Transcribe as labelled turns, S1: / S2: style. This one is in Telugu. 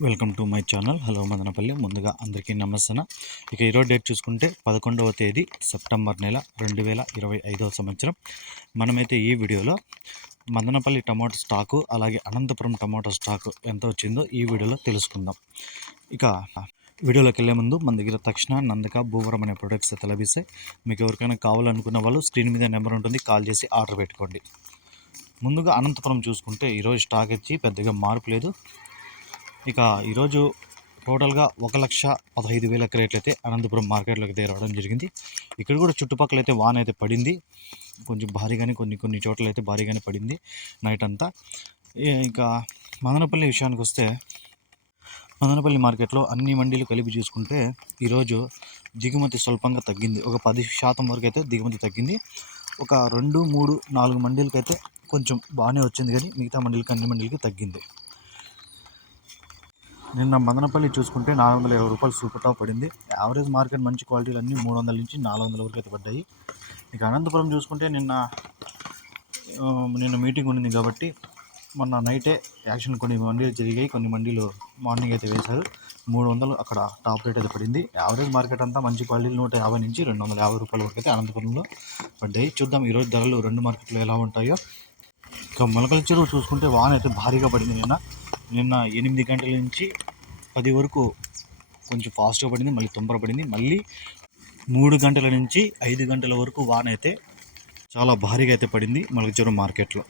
S1: Welcome to my channel. Hello Madanapalle. ముందుగా అందరికీ నమస్తన ఇక ఈరోజు డేట్ చూసుకుంటే పదకొండవ తేదీ సెప్టెంబర్ నెల రెండు వేల ఇరవై ఐదవ సంవత్సరం. మనమైతే ఈ వీడియోలో మదనపల్లి టమాటో స్టాకు అలాగే అనంతపురం టమాటో స్టాకు ఎంత వచ్చిందో ఈ వీడియోలో తెలుసుకుందాం. ఇక వీడియోలోకి వెళ్ళే ముందు మన దగ్గర తక్షణ నందక భూవరం అనే ప్రొడక్ట్స్ అయితే లభిస్తాయి. మీకు ఎవరికైనా కావాలనుకున్న వాళ్ళు స్క్రీన్ మీద నెంబర్ ఉంటుంది కాల్ చేసి ఆర్డర్ పెట్టుకోండి. ముందుగా అనంతపురం చూసుకుంటే ఈరోజు స్టాక్ వచ్చి పెద్దగా మార్పు లేదు. ఇక ఈరోజు టోటల్గా ఒక లక్ష పదహైదు వేల క్రేట్లు అయితే అనంతపురం మార్కెట్లోకి అయితే రావడం జరిగింది. ఇక్కడ కూడా చుట్టుపక్కల అయితే వాన అయితే పడింది. కొంచెం భారీగానే కొన్ని కొన్ని చోట్ల అయితే భారీగానే పడింది నైట్ అంతా. ఇంకా మదనపల్లి విషయానికి వస్తే మదనపల్లి మార్కెట్లో అన్ని మండీలు కలిపి చూసుకుంటే ఈరోజు దిగుమతి స్వల్పంగా తగ్గింది. ఒక పది శాతం వరకు అయితే దిగుమతి తగ్గింది. ఒక రెండు మూడు నాలుగు మండీలకైతే కొంచెం బాగానే వచ్చింది కానీ మిగతా మండీలకి అన్ని మండీలకి తగ్గింది. నిన్న మదనపల్లి చూసుకుంటే నాలుగు వందల ఇరవై రూపాయలు సూపర్ టాప్ పడింది. యావరేజ్ మార్కెట్ మంచి క్వాలిటీలు అన్నీ మూడు వందల నుంచి నాలుగు వందల వరకు అయితే పడ్డాయి. ఇక అనంతపురం చూసుకుంటే నిన్న నిన్న మీటింగ్ ఉండింది కాబట్టి మొన్న నైటే యాక్షన్ కొన్ని మండీలు జరిగాయి. కొన్ని మండీలు మార్నింగ్ అయితే వేశారు. మూడు వందలు అక్కడ టాప్ రేట్ అయితే పడింది. యావరేజ్ మార్కెట్ అంతా మంచి క్వాలిటీ నూట యాభై నుంచి రెండు వందల యాభై రూపాయల వరకు అయితే అనంతపురంలో పడ్డాయి. చూద్దాం ఈరోజు ధరలు రెండు మార్కెట్లు ఎలా ఉంటాయో. ఇక మొలకల చెరువు చూసుకుంటే వాన అయితే భారీగా పడింది నిన్న. నిన్న ఎనిమిది గంటల నుంచి పది వరకు కొంచెం ఫాస్ట్గా పడింది మళ్ళీ తొందర పడింది. మళ్ళీ మూడు గంటల నుంచి ఐదు గంటల వరకు వాన అయితే చాలా భారీగా అయితే పడింది మొలక మార్కెట్లో.